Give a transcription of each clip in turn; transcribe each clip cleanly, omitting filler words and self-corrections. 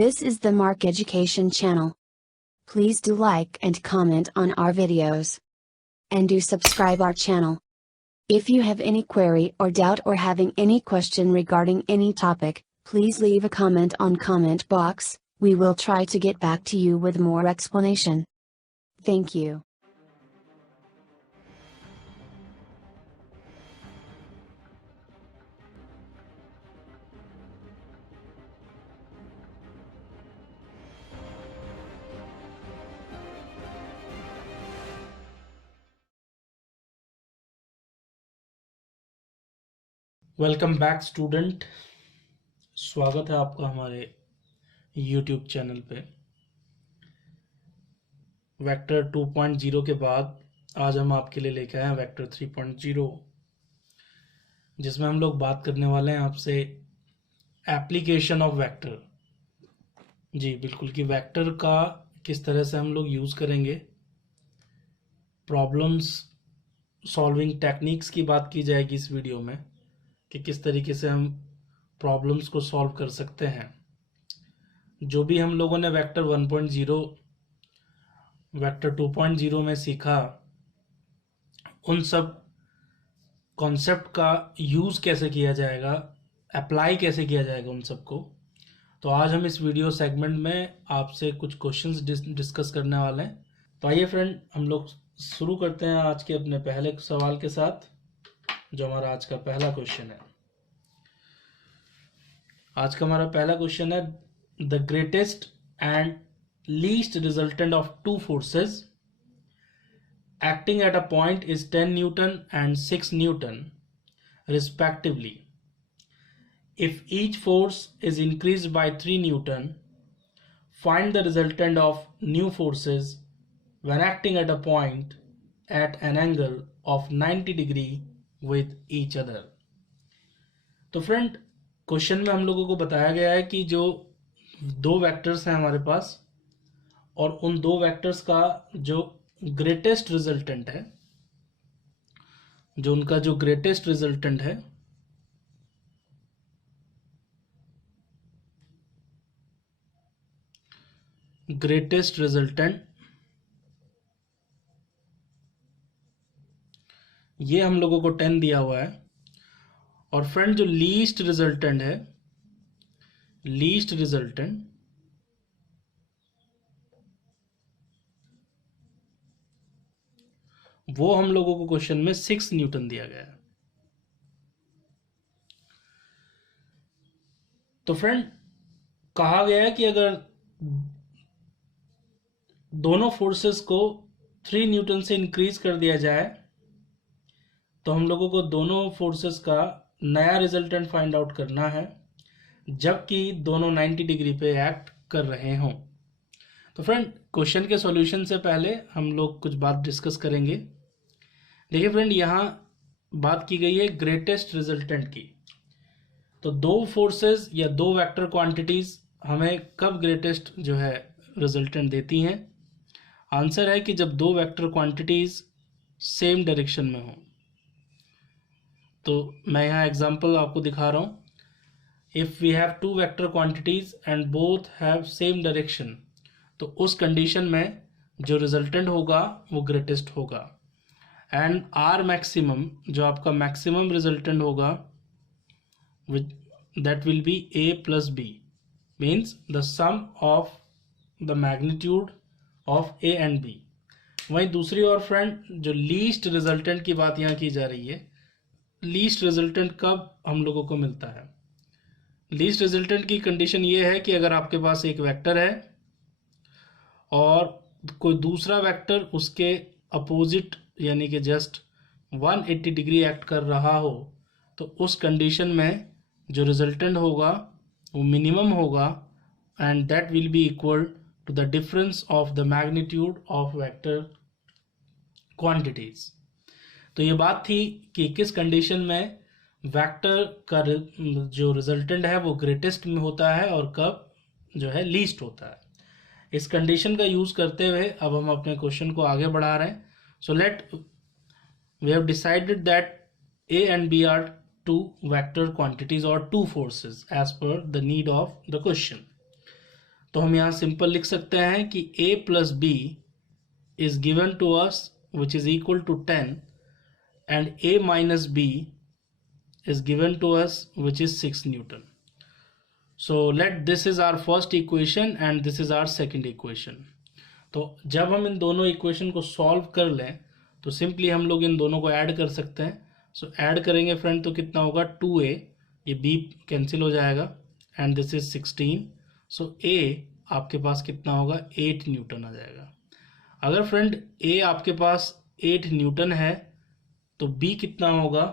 This is the Mark Education channel. Please do like and comment on our videos. And do subscribe our channel. If you have any query or doubt or having any question regarding any topic, please leave a comment on comment box. We will try to get back to you with more explanation. Thank you. Welcome back student. स्वागत है आपका हमारे YouTube channel पे। Vector 2.0 के बाद आज हम आपके लिए लेके आए हैं वेक्टर 3.0, जिसमें हम लोग बात करने वाले हैं आपसे एप्लीकेशन ऑफ वेक्टर। जी बिल्कुल, कि वेक्टर का किस तरह से हम लोग यूज़ करेंगे। प्रॉब्लम्स सॉल्विंग टेक्निक्स की बात की जाएगी इस वीडियो में, कि किस तरीके से हम प्रॉब्लम्स को सॉल्व कर सकते हैं। जो भी हम लोगों ने वेक्टर 1.0 वेक्टर 2.0 में सीखा, उन सब कॉन्सेप्ट का यूज़ कैसे किया जाएगा, अप्लाई कैसे किया जाएगा उन सब को। तो आज हम इस वीडियो सेगमेंट में आपसे कुछ क्वेश्चंस डिस्कस करने वाले हैं। तो आइए फ्रेंड, हम लोग शुरू करते हैं आज के अपने पहले सवाल के साथ, जो हमारा आज का पहला क्वेश्चन है। आज का हमारा पहला क्वेश्चन है, the greatest and least resultant of two forces acting at a point is 10 Newton and 6 Newton respectively. If each force is increased by 3 Newton, find the resultant of new forces when acting at a point at an angle of 90 degree with each other. तो friend, question में हम लोगों को बताया गया है कि जो दो वेक्टर्स हैं हमारे पास, और उन दो वेक्टर्स का जो ग्रेटेस्ट रिजल्टेंट है, जो उनका जो ग्रेटेस्ट रिजल्टेंट है ये हम लोगों को 10 दिया हुआ है। और फ्रेंड, जो लीस्ट रिजल्टेंट है, लीस्ट रिजल्टेंट वो हम लोगों को क्वेश्चन में 6 न्यूटन दिया गया है। तो फ्रेंड, कहा गया है कि अगर दोनों फोर्सेस को 3 न्यूटन से इंक्रीज कर दिया जाए, तो हम लोगों को दोनों फोर्सेस का नया रिजल्टेंट फाइंड आउट करना है, जबकि दोनों 90 डिग्री पे एक्ट कर रहे हों। तो फ्रेंड, क्वेश्चन के सॉल्यूशन से पहले हम लोग कुछ बात डिस्कस करेंगे। देखिए फ्रेंड, यहाँ बात की गई है ग्रेटेस्ट रिजल्टेंट की। तो दो फोर्सेस या दो वेक्टर क्वांटिटीज हमें कब ग्रेटेस्ट जो है रिजल्टेंट देती हैं? आंसर है कि जब दो वेक्टर क्वांटिटीज सेम डायरेक्शन में हो। तो मैं यहाँ एग्जांपल आपको दिखा रहा हूँ। If we have two vector quantities and both have same direction, तो उस कंडीशन में जो रिजल्टेंट होगा वो ग्रेटेस्ट होगा। एंड आर मैक्सिमम, जो आपका मैक्सिमम रिजल्टेंट होगा, that will be A plus B, means the sum of the magnitude of A and B. वहीं दूसरी ओर फ्रेंड, जो लीस्ट रिजल्टेंट की बात यहाँ की जा रही है, लीस्ट रिजल्टेंट कब हम लोगों को मिलता है? लीस्ट रिजल्टेंट की कंडीशन ये है कि अगर आपके पास एक वेक्टर है और कोई दूसरा वेक्टर उसके अपोजिट यानी कि जस्ट 180 डिग्री एक्ट कर रहा हो, तो उस कंडीशन में जो रिजल्टेंट होगा वो मिनिमम होगा, and that will be equal to the difference of the magnitude of vector quantities. तो ये बात थी कि किस कंडीशन में वेक्टर का जो रिजल्टेंट है वो ग्रेटेस्ट में होता है और कब जो है लीस्ट होता है। इस कंडीशन का यूज करते हुए अब हम अपने क्वेश्चन को आगे बढ़ा रहे हैं। सो we have decided that A and B are two vector quantities or two forces as per the need of the question. तो हम यहाँ सिंपल लिख सकते हैं कि a plus B is given to us which is equal to 10 and a minus B is given to us which is 6 Newton. So let this is our first equation and this is our second equation. तो जब हम इन दोनों equation को solve कर लें तो simply हम लोग इन दोनों को ऐड कर सकते हैं. सो ऐड करेंगे फ्रेंड तो कितना होगा 2a, ये b कैंसिल हो जाएगा and this is 16. So a आपके पास कितना होगा 8 न्यूटन आ जाएगा. अगर फ्रेंड a आपके पास 8 न्यूटन है तो b कितना होगा,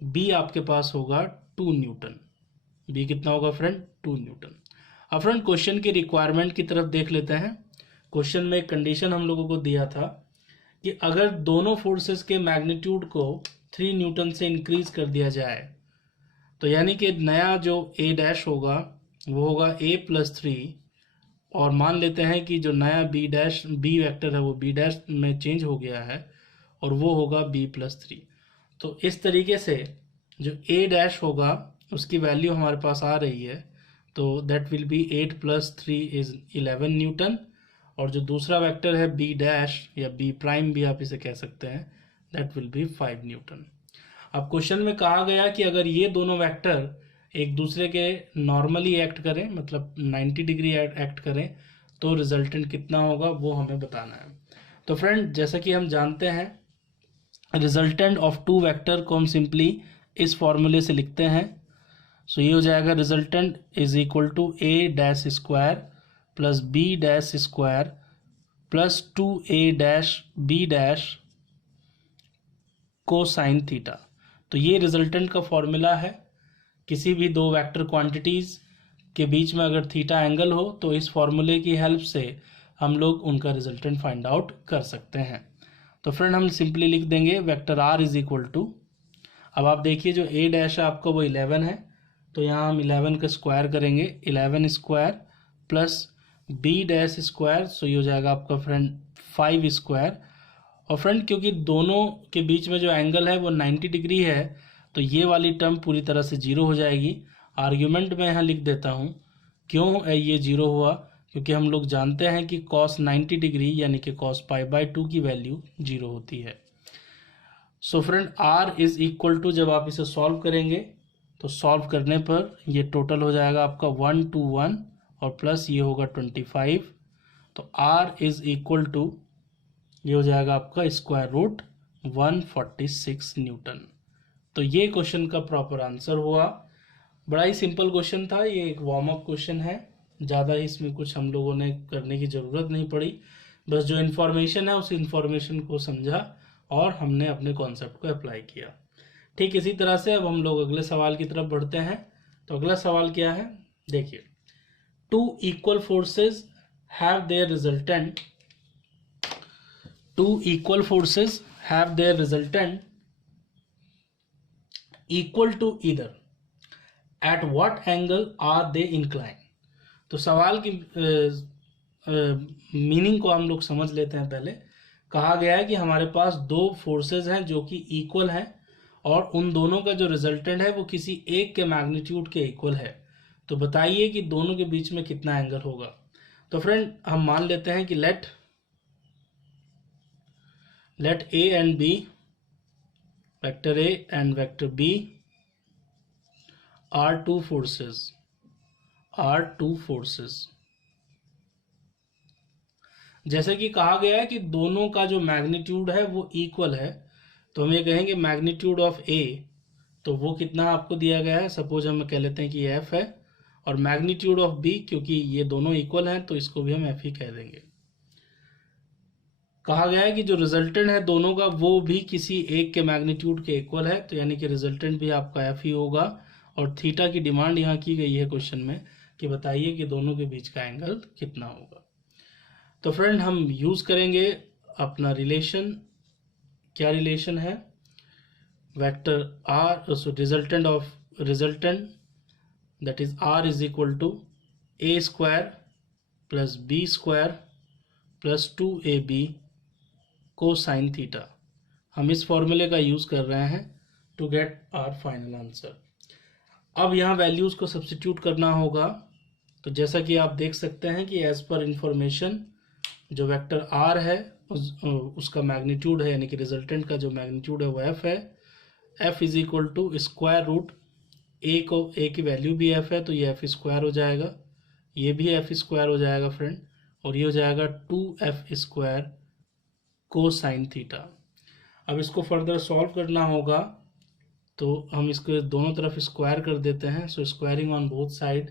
b आपके पास होगा 2 न्यूटन. b कितना होगा फ्रेंड 2 न्यूटन. अब फ्रेंड क्वेश्चन की रिक्वायरमेंट की तरफ देख लेते हैं. क्वेश्चन में एक कंडीशन हम लोगों को दिया था कि अगर दोनों फोर्सेस के मैग्नीट्यूड को 3 न्यूटन से इंक्रीज कर दिया जाए तो यानी कि नया जो a डैश होगा वो होगा a प्लस 3 और मान लेते हैं कि जो नया b डैश b वेक्टर है वो b डैश में चेंज हो गया है और वो होगा b प्लस 3. तो इस तरीके से जो a डैश होगा उसकी वैल्यू हमारे पास आ रही है तो that will B 8 plus 3 is 11 Newton और जो दूसरा वेक्टर है b डैश या b प्राइम भी आप इसे कह सकते हैं दैट विल बी 5 न्यूटन. अब क्वेश्चन में कहा गया कि अगर ये दोनों वेक्टर एक दूसरे के नॉर्मली एक्ट करें मतलब 90 डिग्री एक्ट करें तो रिजल्टेंट कितना होगा वो हमें बताना है. तो फ्रेंड जैसा कि हम जानते हैं रिजल्टेंट ऑफ टू वेक्टर को हम सिंपली इस फॉर्मूले से लिखते हैं. सो ये हो जाएगा resultant is equal to a dash square plus b dash square plus 2a dash b dash cosine theta. तो ये रिजल्टेंट का फॉर्मूला है. किसी भी दो वेक्टर क्वांटिटीज के बीच में अगर थीटा एंगल हो तो इस फॉर्मूले की हेल्प से हम लोग उनका रिजल्टेंट फाइंड आउट कर सकते हैं. तो फ्रेंड हम सिंपली लिख देंगे vector r is equal to, अब आप देखिए जो a डैश है आपका वो 11 है तो यहाँ हम 11 का स्क्वायर करेंगे 11 square plus b dash square. So ये हो जाएगा आपका फ्रेंड 5 स्क्वायर. और फ्रेंड क्योंकि दोनों के बीच में जो एंगल है वो 90 डिग्री है तो ये वाली टर्म पूरी तरह से जीरो हो जाएगी. आर्ग्यूमेंट में यहाँ लिख देता हूँ क्यों ये जीरो हुआ, क्योंकि हम लोग जानते हैं कि cos 90 डिग्री यानी कि cos π/2 की वैल्यू जीरो होती है. So friend r is equal to जब आप इसे सॉल्व करेंगे तो सॉल्व करने पर ये टोटल हो जाएगा आपका 1 to 1 और प्लस ये होगा 25. तो r इज इक्वल टू ये हो जाएगा आपका स्क्वायर रूट 146 न्यूटन. तो ये क्वेश्चन का प्रॉपर आंसर हुआ. बड़ा ही सिंपल क्वेश्चन था, ये एक वार्म अप क्वेश्चन है, ज़्यादा इसमें कुछ हम लोगों ने करने की ज़रूरत नहीं पड़ी. बस जो इन्फॉर्मेशन है उस इन्फॉर्मेशन को समझा और हमने अपने कॉन्सेप्ट को अप्लाई किया. ठीक इसी तरह से अब हम लोग अगले सवाल की तरफ बढ़ते हैं. तो अगला सवाल क्या है देखिए, two equal forces have their resultant, two equal forces have their resultant equal to either, at what angle are they inclined. तो सवाल की मीनिंग को हम लोग समझ लेते हैं. पहले कहा गया है कि हमारे पास दो फोर्सेस हैं जो कि इक्वल हैं और उन दोनों का जो रिजल्टेंट है वो किसी एक के मैग्नीट्यूड के इक्वल है. तो बताइए कि दोनों के बीच में कितना एंगल होगा. तो फ्रेंड हम मान लेते हैं कि late A and B, vector A and vector B are two forces. जैसे कि कहा गया है कि दोनों का जो मैग्नीट्यूड है वो इक्वल है तो हम ये कहेंगे मैग्नीट्यूड ऑफ A, तो वो कितना आपको दिया गया है, सपोज हम कह लेते हैं कि ये F है, और मैग्नीट्यूड ऑफ B क्योंकि ये दोनों इक्वल हैं तो इसको भी हम F ही कह देंगे. कहा गया है कि जो रिजल्टेंट है दोनों का वो भी किसी एक के मैग्नीट्यूड के इक्वल है तो यानी कि रिजल्टेंट भी आपका एफ ही होगा. और थीटा की डिमांड यहाँ की गई है क्वेश्चन में कि बताइए कि दोनों के बीच का एंगल कितना होगा. तो फ्रेंड हम यूज करेंगे अपना रिलेशन. क्या रिलेशन है, vector R, so resultant that is R is equal to a square plus b square plus 2ab cosine theta. हम इस फॉर्मूले का यूज कर रहे हैं to get our final answer. अब यहाँ वैल्यूज को सब्स्टिट्यूट करना होगा तो जैसा कि आप देख सकते हैं कि एज पर इंफॉर्मेशन जो वेक्टर आर है उसका मैग्नीट्यूड है, यानी कि रिजल्टेंट का जो मैग्नीट्यूड है वो एफ है। F is equal to square root A की वैल्यू भी एफ है, तो ये एफ स्क्वायर हो जाएगा, ये भी एफ स्क्वायर हो जाएगा फ्रेंड, और ये हो जाएगा 2f स्क्वायर कोसाइन थीटा। अब इसको फर्दर सॉल्व करना होगा, तो हम इसको दोनों तरफ स्क्वायर कर देते हैं। सो स्क्वायरिंग ऑन बोथ साइड,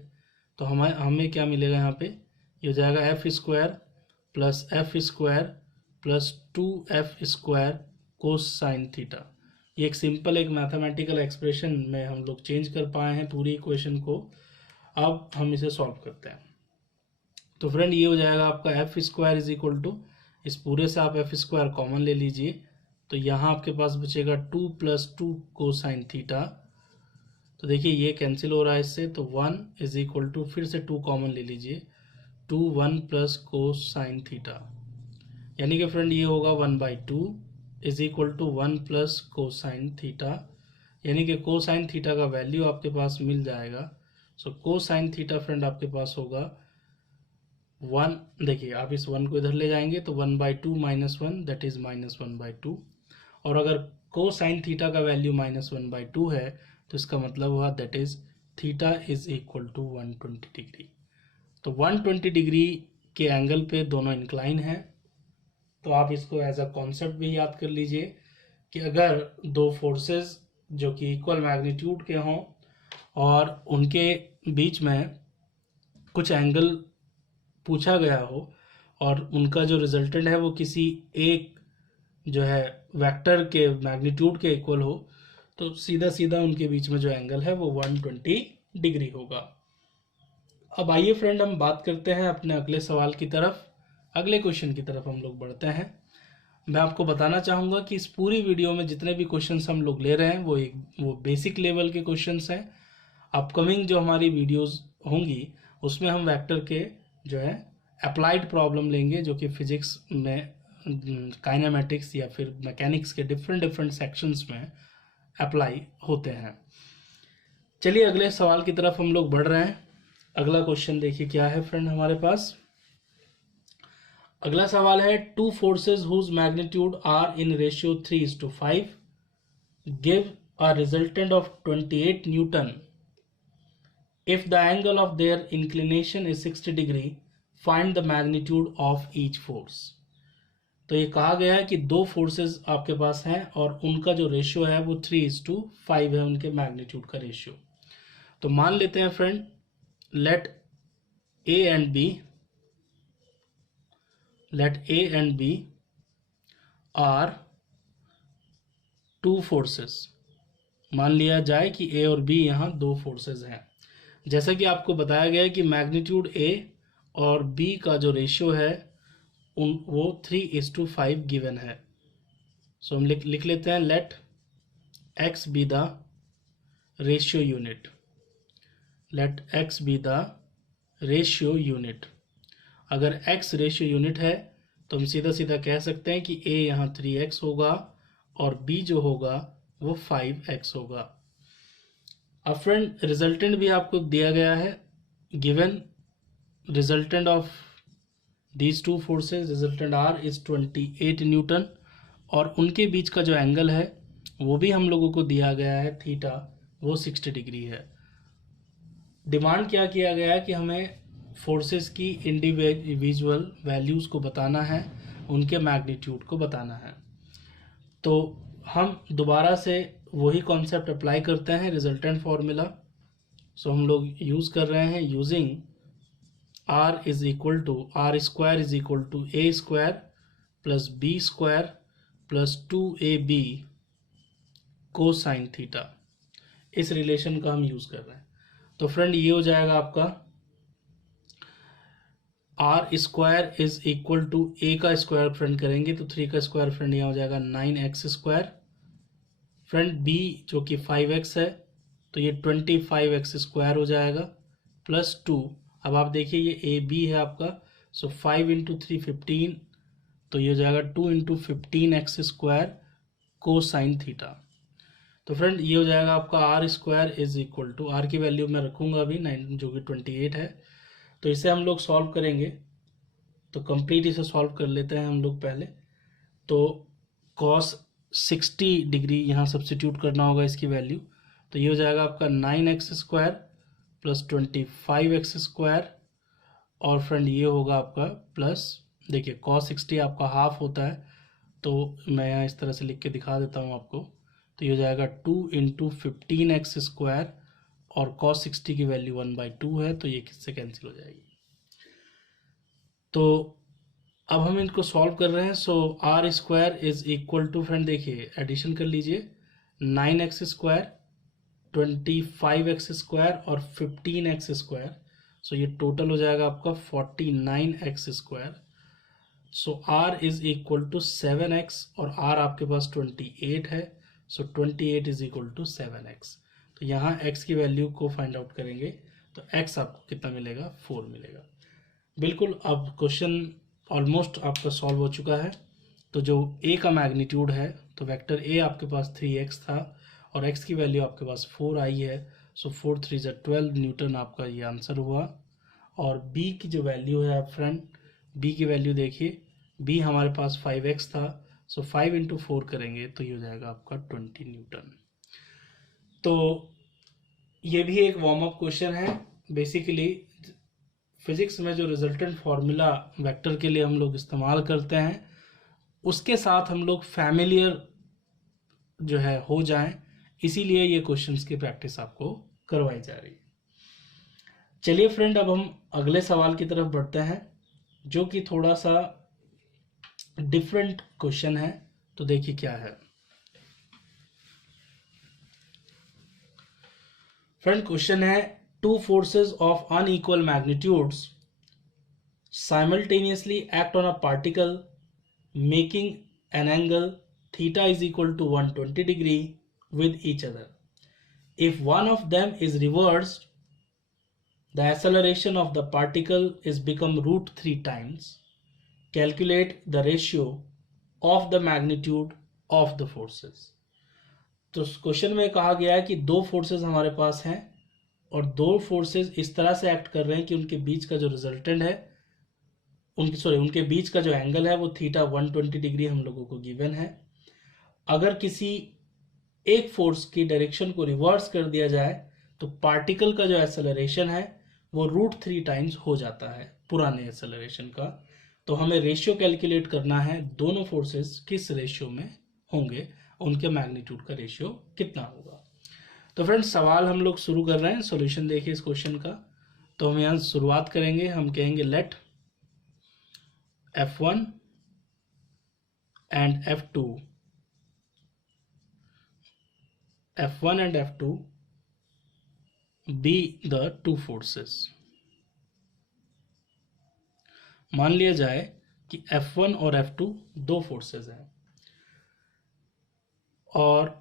तो हमें क्या मिलेगा यहाँ पे, ये हो जाएगा F square plus F square plus 2f square cosine theta. ये एक सिंपल एक मैथमेटिकल एक्सप्रेशन में हम लोग चेंज कर पाए हैं पूरी इक्वेशन को। अब हम इसे सॉल्व करते हैं। तो फ्रेंड ये हो जाएगा आपका F square is equal to, इस पूरे से आप एफ स्क्वायर कॉमन ले लीजिए, तो यहाँ आपके पास बचेगा 2 + 2 कोसाइन थीटा। तो देखिए ये कैंसिल हो रहा है इससे, तो 1 इज इक्वल टू, फिर से 2 कॉमन ले लीजिए, 2 1 + कोसाइन थीटा, यानी कि फ्रेंड ये होगा 1/2 is equal to 1 + cosine theta, यानी कि कोसाइन थीटा का वैल्यू आपके पास मिल जाएगा। सो कोसाइन थीटा फ्रेंड आपके पास होगा 1, देखिए आप इस 1 को इधर ले जाएंगे तो 1/2 - 1 दैट इज -1/2, और अगर कोसाइन थीटा का वैल्यू -1/2 है तो इसका मतलब हुआ that is theta is equal to 120 degree. तो 120 डिग्री के एंगल पे दोनों इंक्लाइन है, तो आप इसको एज अ कॉन्सेप्ट भी याद कर लीजिए कि अगर दो फोर्सेस जो कि इक्वल मैग्नीट्यूड के हों और उनके बीच में कुछ एंगल पूछा गया हो और उनका जो रिजल्टेंट है वो किसी एक जो है वेक्टर के मैग्नीट्यूड के इक्वल हो, तो सीधा सीधा उनके बीच में जो एंगल है वो 120 डिग्री होगा। अब आइए फ्रेंड हम बात करते हैं अपने अगले सवाल की तरफ, अगले क्वेश्चन की तरफ हम लोग बढ़ते हैं। मैं आपको बताना चाहूँगा कि इस पूरी वीडियो में जितने भी क्वेश्चंस हम लोग ले रहे हैं वो बेसिक लेवल के क्वेश्चंस हैं। अपकमिंग जो हमारी वीडियोस होंगी उसमें हम वेक्टर के जो है अप्लाइड प्रॉब्लम लेंगे, जो कि फिजिक्स में काइनेमेटिक्स या फिर मैकेनिक्स के डिफरेंट सेक्शंस में अप्लाई होते हैं। चलिए अगले सवाल की तरफ हम लोग बढ़ रहे हैं। अगला क्वेश्चन देखिए क्या है फ्रेंड हमारे पास। अगला सवाल है, 2 forces whose magnitude are in ratio 3:5 give a resultant of 28 Newton. If the angle of their inclination is 60 degree, find the magnitude of each force. तो ये कहा गया है कि 2 फोर्सेस आपके पास हैं और उनका जो रेशियो है वो 3:5 है, उनके मैग्नीट्यूड का रेशियो। तो मान लेते हैं friend, let A and B are 2 forces। मान लिया जाए कि A और B यहाँ 2 फोर्सेस हैं। जैसा कि आपको बताया गया है कि मैग्नीट्यूड A और B का जो रेशियो है वो 3:5 गिवन है। सो हम लिख लेते हैं, let X be the ratio unit, let X be the ratio unit. अगर X रेशियो यूनिट है तो हम सीधा सीधा कह सकते हैं कि A यहाँ 3x होगा और B जो होगा वो 5x होगा। अब फ्रेंड रिजल्टेंट भी आपको दिया गया है, given resultant of these 2 forces, resultant R is 28 Newton, और उनके बीच का जो एंगल है वो भी हम लोगों को दिया गया है थीटा, वो 60 डिग्री है। डिमांड क्या किया गया है कि हमें फोर्सेस की इंडिविजुअल वैल्यूज़ को बताना है, उनके मैग्नीट्यूड को बताना है। तो हम दोबारा से वही कॉन्सेप्ट अप्लाई करते हैं, रिजल्टेंट फॉर्मूला। सो हम लोग यूज़ कर रहे हैं using R is equal to R² is equal to A² plus B² plus 2AB cosine theta. इस रिलेशन का हम यूज़ कर रहे हैं। तो फ्रेंड ये हो जाएगा आपका R² is equal to A का स्क्वायर फ्रेंड करेंगे तो 3 का स्क्वायर फ्रेंड यहाँ हो जाएगा 9x²। फ्रेंड B जो कि 5x है तो ये 25x² हो जाएगा प्लस 2। अब आप देखिए ये AB है आपका, सो 5 × 3 15, तो ये हो जाएगा 2 × 15x² कोसाइन थीटा। तो फ्रेंड ये हो जाएगा आपका R² is equal to, R की वैल्यू मैं रखूँगा अभी 9 जो कि 28 है, तो इसे हम लोग सॉल्व करेंगे, तो कंप्लीट इसे सॉल्व कर लेते हैं हम लोग पहले। तो cos 60 डिग्री यहाँ सब्सिट्यूट करना होगा इसकी वैल्यू, तो ये हो जाएगा आपका 9x² प्लस 25x², और फ्रेंड ये होगा आपका प्लस, देखिए cos 60 आपका हाफ होता है, तो मैं यहाँ इस तरह से लिख के दिखा देता हूँ आपको। तो ये हो जाएगा 2 × 15x², और cos 60 की वैल्यू 1/2 है, तो ये किससे कैंसिल हो जाएगी। तो अब हम इनको सॉल्व कर रहे हैं। So r² is equal to, friend देखिए एडिशन कर लीजिए, 9x², 25x² और 15x²। सो ये टोटल हो जाएगा आपका 49x²। So r is equal to 7x, और r आपके पास 28 है, सो 28 इज इक्वल टू 7x। तो यहाँ x की वैल्यू को फाइंड आउट करेंगे, तो x आपको कितना मिलेगा, 4 मिलेगा। बिल्कुल, अब क्वेश्चन ऑलमोस्ट आपका सॉल्व हो चुका है। तो जो a का मैग्नीट्यूड है, तो वेक्टर a आपके पास 3x था, और x की वैल्यू आपके पास 4 आई है, सो 4 3 12 न्यूटन आपका ये आंसर हुआ। और b की जो वैल्यू है आप फ्रेंड, b की वैल्यू देखिए, b हमारे पास 5x था, सो 5 × 4 करेंगे तो ये हो जाएगा आपका 20 न्यूटन। तो ये भी एक वार्म अप क्वेश्चन है। बेसिकली फिजिक्स में जो रिजल्टेंट फॉर्मूला वेक्टर के लिए हम लोग इस्तेमाल करते हैं, उसके साथ हम लोग फैमिलियर जो है हो जाएं, इसीलिए ये क्वेश्चंस की प्रैक्टिस आपको करवाई जा रही है। चलिए फ्रेंड, अब हम अगले सवाल की तरफ बढ़ते हैं, जो कि थोड़ा सा डिफरेंट क्वेश्चन है। तो देखिए क्या है फ्रेंड। क्वेश्चन है, two forces of unequal magnitudes simultaneously act on a particle making an angle theta is equal to 120 degree with each other. If one of them is reversed, the acceleration of the particle is become √3 times. Calculate the ratio of the magnitude of the forces. तो question में कहा गया है कि दो forces हमारे पास हैं, और दो फोर्सेस इस तरह से एक्ट कर रहे हैं कि उनके बीच का जो रिजल्टेंट है, उनके बीच का जो एंगल है वो थीटा 120 डिग्री हम लोगों को गिवन है। अगर किसी एक फोर्स की डायरेक्शन को रिवर्स कर दिया जाए, तो पार्टिकल का जो एक्सेलरेशन है वो √3 टाइम्स हो जाता है पुराने एक्सेलरेशन का। तो हमें रेशियो कैलकुलेट करना है, दोनों फोर्सेस किस रेशियो में होंगे, उनके मैग्नीट्यूड का रेशियो कितना होगा। तो फ्रेंड्स, सवाल हम लोग शुरू कर रहे हैं। सॉल्यूशन देखिए इस क्वेश्चन का। तो हम यहाँ शुरुआत करेंगे, हम कहेंगे let F1 and F2 be the two forces. मान लिया जाए कि F1 और F2 दो फोर्सेस हैं, और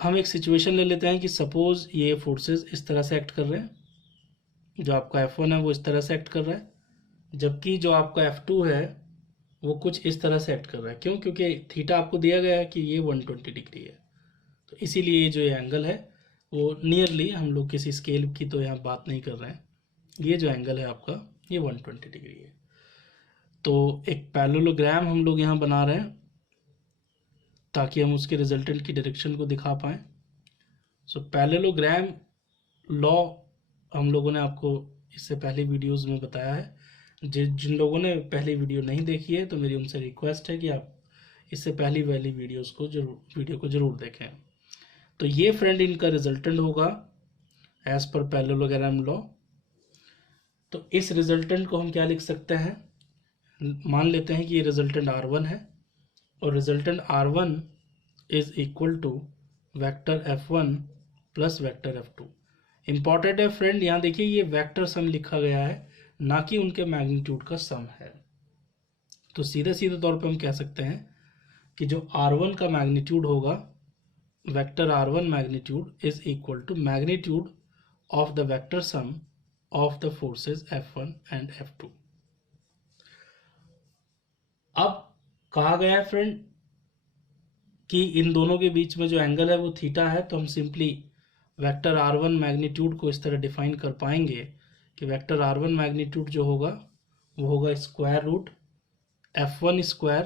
हम एक सिचुएशन ले लेते हैं कि सपोज ये फोर्सेस इस तरह से एक्ट कर रहे हैं, जो आपका F1 है वो इस तरह से एक्ट कर रहा है, जबकि जो आपका F2 है वो कुछ इस तरह से एक्ट कर रहा है। क्यों? क्योंकि थीटा आपको दिया गया है कि ये 120 डिग्री है, तो इसीलिए जो ये एंगल है वो नियरली, हम लोग किसी स्केल की तो यहाँ बात नहीं कर रहे हैं, ये जो एंगल है आपका ये 120 डिग्री है। तो एक पैरेललोग्राम हम लोग यहाँ बना रहे हैं ताकि हम उसके रिजल्टेंट की डायरेक्शन को दिखा पाएँ। सो पैरेललोग्राम लॉ हम लोगों ने आपको इससे पहले वीडियोस में बताया है। जिन लोगों ने पहली वीडियो नहीं देखी है, तो मेरी उनसे रिक्वेस्ट है कि आप इससे पहली वाली वीडियो को जरूर देखें। तो ये फ्रेंड इनका रिजल्टेंट होगा एज पर पैरेललोग्राम लॉ। तो इस रिजल्टेंट को हम क्या लिख सकते हैं, मान लेते हैं कि ये रिजल्टेंट R1 है, और resultant R1 is equal to vector F1 plus vector F2। Important है फ्रेंड, यहाँ देखिए ये वेक्टर सम लिखा गया है, ना कि उनके मैग्नीट्यूड का सम है। तो सीधे तौर पे हम कह सकते हैं कि जो R1 का मैग्नीट्यूड होगा, vector R1 magnitude is equal to magnitude of the vector sum of the forces F1 and F2। अब कहा गया है फ्रेंड कि इन दोनों के बीच में जो एंगल है वो थीटा है, तो हम सिंपली वेक्टर R1 मैग्नीट्यूड को इस तरह डिफाइन कर पाएंगे कि वेक्टर r1 मैग्नीट्यूड जो होगा वो होगा square root f1 square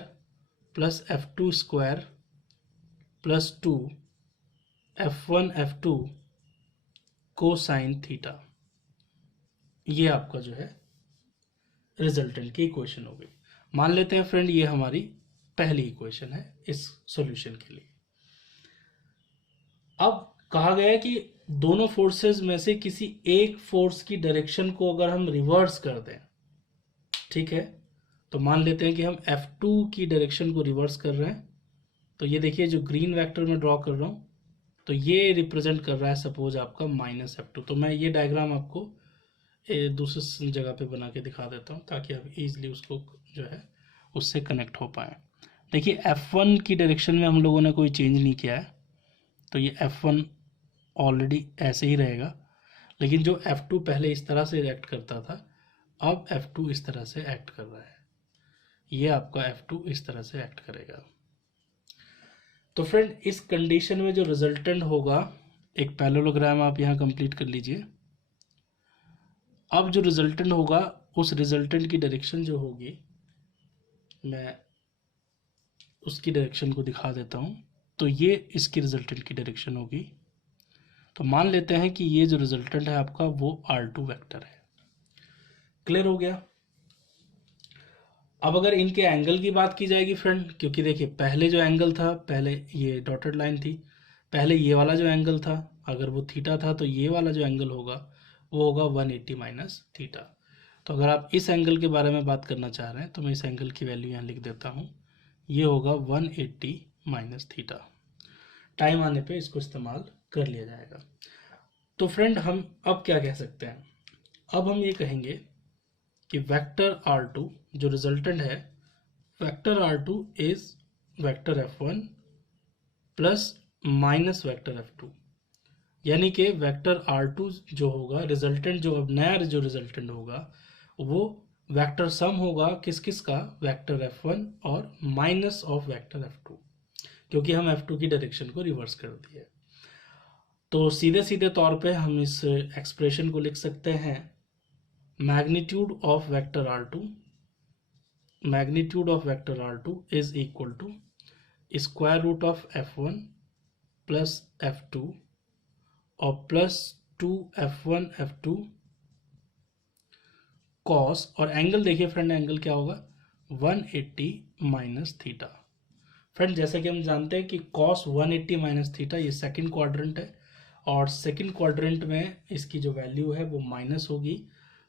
plus f2 square plus 2 f1 f2 cosine theta. ये आपका जो है रिजल्टेंट की इक्वेशन हो गई। मान लेते हैं फ्रेंड ये हमारी पहली इक्वेशन है इस सॉल्यूशन के लिए। अब कहा गया है कि दोनों फोर्सेस में से किसी एक फोर्स की डायरेक्शन को अगर हम रिवर्स कर दें, ठीक है, तो मान लेते हैं कि हम F2 की डायरेक्शन को रिवर्स कर रहे हैं। तो ये देखिए जो ग्रीन वेक्टर में ड्रॉ कर रहा हूं, तो ये रिप्रेजेंट कर रहा है सपोज आपका -F2। तो मैं ये डायग्राम आपको दूसरी जगह पे बना के दिखा देता हूँ ताकि आप इजीली उसको जो है उससे कनेक्ट हो पाए। देखिए F1 की डायरेक्शन में हम लोगों ने कोई चेंज नहीं किया है, तो ये F1 ऑलरेडी ऐसे ही रहेगा। लेकिन जो F2 पहले इस तरह से एक्ट करता था, अब F2 इस तरह से एक्ट कर रहा है। ये आपका F2 इस तरह से एक्ट करेगा। तो फ्रेंड इस कंडीशन में जो रिजल्टेंट होगा, एक पैरेललोग्राम आप यहाँ कंप्लीट कर लीजिए। अब जो रिजल्टेंट होगा उस रिजल्टेंट की डायरेक्शन जो होगी, मैं उसकी डायरेक्शन को दिखा देता हूँ। तो ये इसकी रिजल्टेंट की डायरेक्शन होगी। तो मान लेते हैं कि ये जो रिजल्टेंट है आपका वो R2 वेक्टर है। क्लियर हो गया। अब अगर इनके एंगल की बात की जाएगी फ्रेंड, क्योंकि देखिए पहले जो एंगल था, पहले ये डॉटेड लाइन थी, पहले ये वाला जो एंगल था अगर वो थीटा था, तो ये वाला जो एंगल होगा वो होगा 180 माइनस थीटा। तो अगर आप इस एंगल के बारे में बात करना चाह रहे हैं तो मैं इस एंगल की वैल्यू यहाँ लिख देता हूँ। ये होगा 180 माइनस थीटा। टाइम आने पे इसको इस्तेमाल कर लिया जाएगा। तो फ्रेंड हम अब क्या कह सकते हैं, अब हम ये कहेंगे कि वेक्टर R2 जो रिजल्टेंट है, vector R2 is vector F1 plus minus vector F2। यानी कि वेक्टर R2 जो होगा रिजल्टेंट, जो अब नया जो रिजल्टेंट होगा वो वेक्टर सम होगा किस किस का, वेक्टर F1 और माइनस ऑफ वेक्टर F2, क्योंकि हम F2 की डायरेक्शन को रिवर्स कर दिए। तो सीधे सीधे तौर पे हम इस एक्सप्रेशन को लिख सकते हैं, magnitude of vector R2 is equal to square root of F1 plus F2 और प्लस 2F1 F2 कॉस, और एंगल देखिए फ्रेंड एंगल क्या होगा, 180 माइनस थीटा। फ्रेंड जैसा कि हम जानते हैं कि कॉस 180 माइनस थीटा ये सेकंड क्वाड्रेंट है, और सेकंड क्वाड्रेंट में इसकी जो वैल्यू है वो माइनस होगी।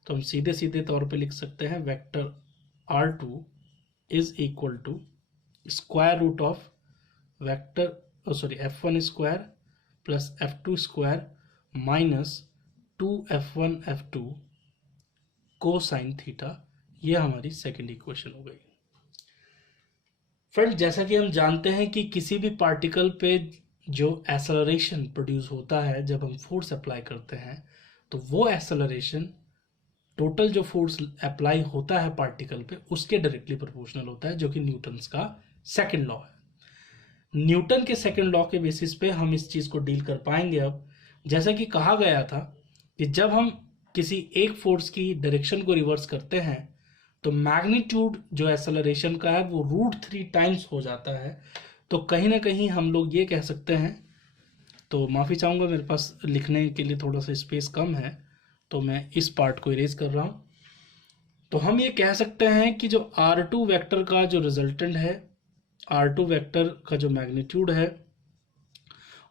तो हम सीधे सीधे तौर पे लिख सकते हैं vector R2 is equal to square root of vector F1 square plus F2 square minus 2F1 F2 cosine theta. ये हमारी सेकंड इक्वेशन हो गई। फ्रेंड जैसा कि हम जानते हैं कि किसी भी पार्टिकल पे जो एक्सेलरेशन प्रोड्यूस होता है जब हम फोर्स अप्लाई करते हैं, तो वो एक्सेलरेशन टोटल जो फोर्स अप्लाई होता है पार्टिकल पे उसके डायरेक्टली प्रोपोर्शनल होता है, जो कि न्यूटन्स का सेकंड लॉ है। न्यूटन के सेकंड लॉ के बेसिस पे हम इस चीज को डील कर पाएंगे। अब जैसा कि कहा गया था कि जब हम किसी एक फोर्स की डायरेक्शन को रिवर्स करते हैं तो मैग्नीट्यूड जो एक्सेलरेशन का है वो √3 टाइम्स हो जाता है। तो कहीं ना कहीं हम लोग ये कह सकते हैं, तो माफ़ी चाहूँगा मेरे पास लिखने के लिए थोड़ा सा स्पेस कम है, तो मैं इस पार्ट को इरेज कर रहा हूँ। तो हम ये कह सकते हैं कि जो R2 वेक्टर का जो रिजल्टेंट है, R2 वेक्टर का जो मैग्नीट्यूड है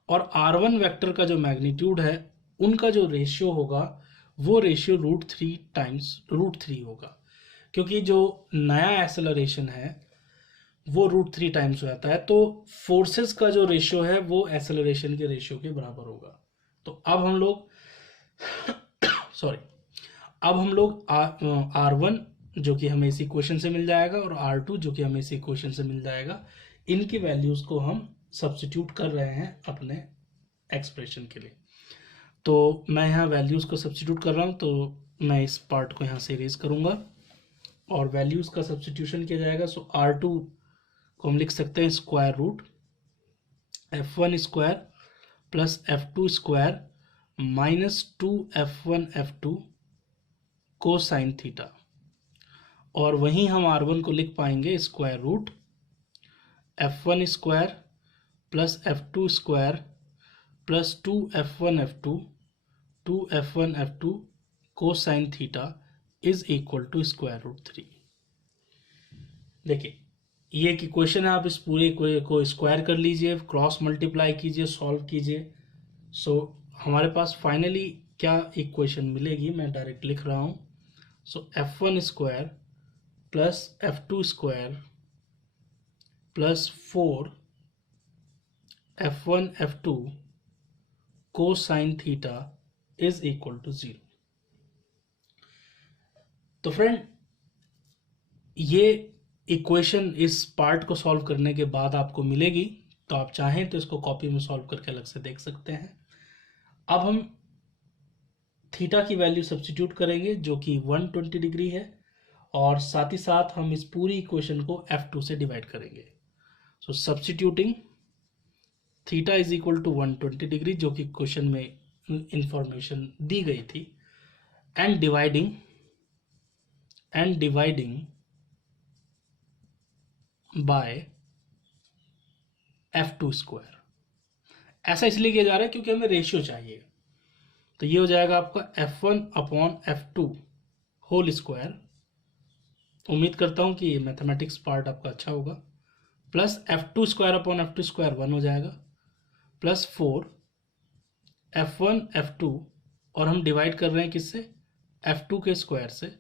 और R1 वेक्टर का जो मैग्नीट्यूड है, उनका जो रेशियो होगा वो रेशियो √3 टाइम्स √3 होगा, क्योंकि जो नया एक्सेलरेशन है वो √3 टाइम्स हो जाता है। तो फोर्सेस का जो रेशियो है वो एक्सेलरेशन के रेशियो के बराबर होगा। तो अब हम लोग R1 जो कि हमें इस इक्वेशन से मिल जाएगा और R2 जो कि हमें इस इक्वेशन से मिल जाएगा, इनकी वैल्यूज को हम सब्स्टिट्यूट कर रहे हैं अपने एक्सप्रेशन के लिए। तो मैं यहाँ वैल्यूज को सब्स्टिट्यूट कर रहा हूँ, तो मैं इस पार्ट को यहाँ से इरेज करूँगा और वैल्यूज का सब्स्टिट्यूशन किया जाएगा। सो R2 को हम लिख सकते हैं square root F1 square plus F2 square minus 2F1 F2 cosine theta, और वहीं हम r1 को लिख पाएंगे square root f1 square plus f2 square plus 2f1 f2 cosine theta is equal to square root 3। देखिए ये एक इक्वेशन है, आप इस पूरे को स्क्वायर कर लीजिए, क्रॉस मल्टीप्लाई कीजिए, सॉल्व कीजिए। सो हमारे पास फाइनली क्या इक्वेशन मिलेगी, मैं डायरेक्ट लिख रहा हूँ। So f1 square plus f2 square plus 4 f1 f2 cosine theta is equal to 0। तो फ्रेंड ये इक्वेशन इस पार्ट को सॉल्व करने के बाद आपको मिलेगी, तो आप चाहें तो इसको कॉपी में सॉल्व करके अलग से देख सकते हैं। अब हम थीटा की वैल्यू सब्स्टिट्यूट करेंगे जो कि 120 डिग्री है, और साथ ही साथ हम इस पूरी इक्वेशन को f2 से डिवाइड करेंगे। So substituting theta is equal to 120 degree जो कि क्वेश्चन में इंफॉर्मेशन दी गई थी, and dividing by f2 square. ऐसा इसलिए किया जा रहा है क्योंकि हमें रेशियो चाहिए। तो ये हो जाएगा आपका f1 upon f2 whole square, उम्मीद करता हूं कि ये मैथमेटिक्स पार्ट आपका अच्छा होगा, plus f2 square upon f2 square 1 हो जाएगा, प्लस 4 f1 f2, और हम डिवाइड कर रहे हैं किससे, f2 के स्क्वायर से,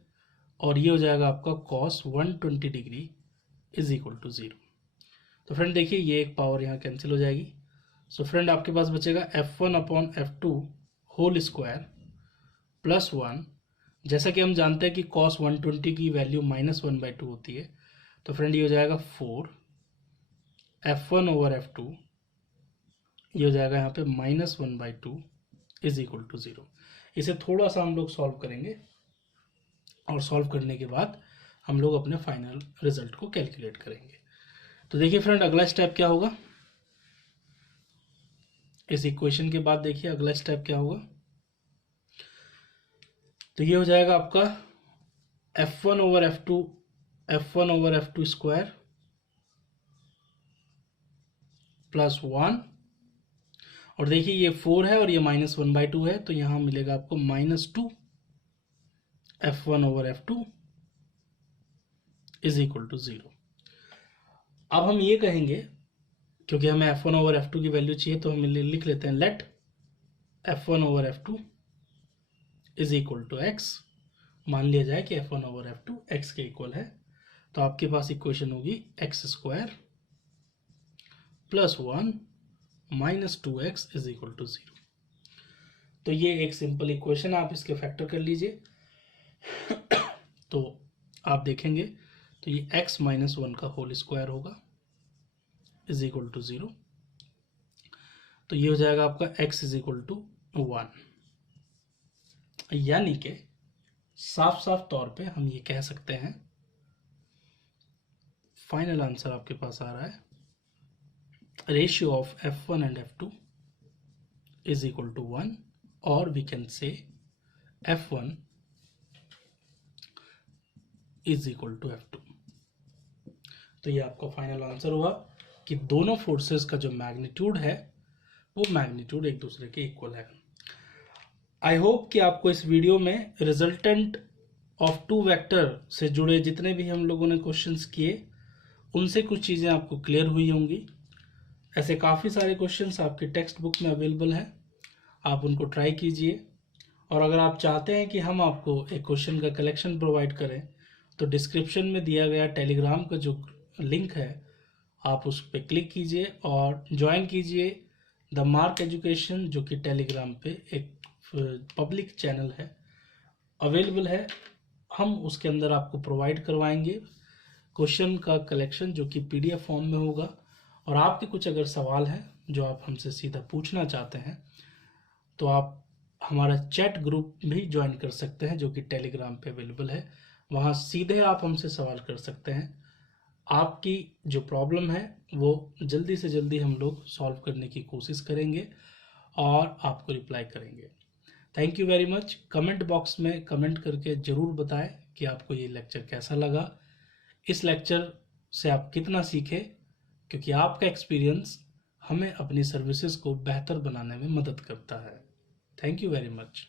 और ये हो जाएगा आपका cos 120 degree is equal to 0। तो फ्रेंड देखिए ये एक पावर यहाँ कैंसिल हो जाएगी। सो फ्रेंड आपके पास बचेगा f1 upon f2 whole square plus 1। जैसा कि हम जानते हैं कि cos 120 की वैल्यू -1/2 होती है, तो फ्रेंड ये हो जाएगा 4 f1 ओवर f2, ये हो जाएगा यहाँ पे -1/2 इज इक्वल टू 0। इसे थोड़ा सा हम लोग सॉल्व करेंगे, और सॉल्व करने के बाद हम लोग अपने फाइनल रिजल्ट को कैलकुलेट करेंगे। तो देखिए फ्रेंड अगला स्टेप क्या होगा, इस इक्वेशन के बाद देखिए अगला स्टेप क्या होगा। तो ये हो जाएगा आपका f1 over f2 square plus 1, और देखिए ये 4 है और ये -1/2 है, तो यहां मिलेगा आपको -2 f1 over f2 is equal to 0। अब हम ये कहेंगे, क्योंकि हमें f1 ओवर f2 की वैल्यू चाहिए, तो हम लिख लेते हैं let f1 over f2 is equal to x। मान लिया जाए कि f1 ओवर f2 x के इक्वल है, तो आपके पास इक्वेशन होगी x square plus 1 minus 2x is equal to 0। तो ये एक सिंपल इक्वेशन, आप इसके फैक्टर कर लीजिए। तो आप देखेंगे तो ये x माइनस 1 का होल स्क्वायर होगा इज इक्वल टू 0। तो ये हो जाएगा आपका x इज इक्वल टू 1, यानी कि साफ साफ तौर पे हम ये कह सकते हैं, फाइनल आंसर आपके पास आ रहा है, ratio of f1 and f2 is equal to 1, और we can say f1 is equal to f2। तो ये आपका फाइनल आंसर हुआ कि दोनों फोर्सेस का जो मैग्नीट्यूड है वो मैग्नीट्यूड एक दूसरे के इक्वल है। आई होप कि आपको इस वीडियो में रिजल्टेंट ऑफ टू वेक्टर से जुड़े जितने भी हम लोगों ने क्वेश्चंस किए उनसे कुछ चीज़ें आपको क्लियर हुई होंगी। ऐसे काफ़ी सारे क्वेश्चंस आपके टेक्स्ट बुक में अवेलेबल हैं, आप उनको ट्राई कीजिए। और अगर आप चाहते हैं कि हम आपको एक क्वेश्चन का कलेक्शन प्रोवाइड करें, तो डिस्क्रिप्शन में दिया गया टेलीग्राम का जो लिंक है आप उस पर क्लिक कीजिए और ज्वाइन कीजिए द मार्क एजुकेशन, जो कि टेलीग्राम पे एक पब्लिक चैनल है, अवेलेबल है। हम उसके अंदर आपको प्रोवाइड करवाएंगे क्वेश्चन का कलेक्शन जो कि PDF फॉर्म में होगा। और आपके कुछ अगर सवाल हैं जो आप हमसे सीधा पूछना चाहते हैं, तो आप हमारा चैट ग्रुप भी ज्वाइन कर सकते हैं जो कि टेलीग्राम पे अवेलेबल है। वहाँ सीधे आप हमसे सवाल कर सकते हैं। आपकी जो प्रॉब्लम है वो जल्दी से जल्दी हम लोग सॉल्व करने की कोशिश करेंगे और आपको रिप्लाई करेंगे। Thank you very much. Comment box में कमेंट करके ज़रूर बताएं कि आपको ये लेक्चर कैसा लगा, इस लेक्चर से आप कितना सीखे, क्योंकि आपका एक्सपीरियंस हमें अपनी सर्विसेज को बेहतर बनाने में मदद करता है। Thank you very much.